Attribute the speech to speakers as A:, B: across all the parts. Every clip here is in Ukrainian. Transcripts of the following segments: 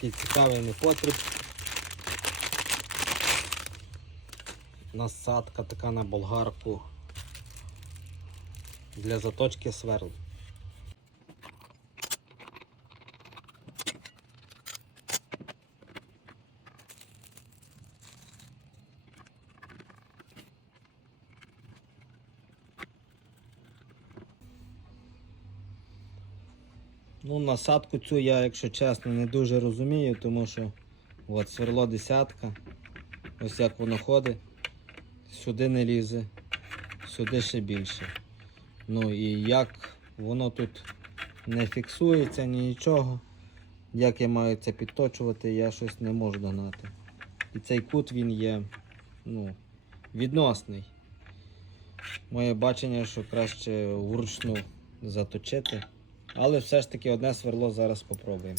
A: Такий цікавий непотріб. Насадка така на болгарку для заточки сверл. Ну, насадку цю я, якщо чесно, не дуже розумію, тому що от сверло десятка. Ось як воно ходить. Сюди не лізе, сюди ще більше. Ну і як воно тут не фіксується, ні нічого. Як я маю це підточувати, я щось не можу догнати. І цей кут він є ну, відносний. Моє бачення, що краще вручну заточити. Але все ж таки одне сверло зараз спробуємо.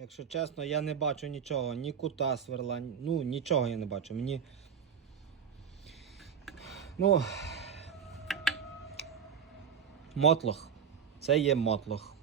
A: Якщо чесно, я не бачу нічого, ні кута сверла, ну нічого я не бачу. Мені. Ну. Мотлох. Це є мотлох.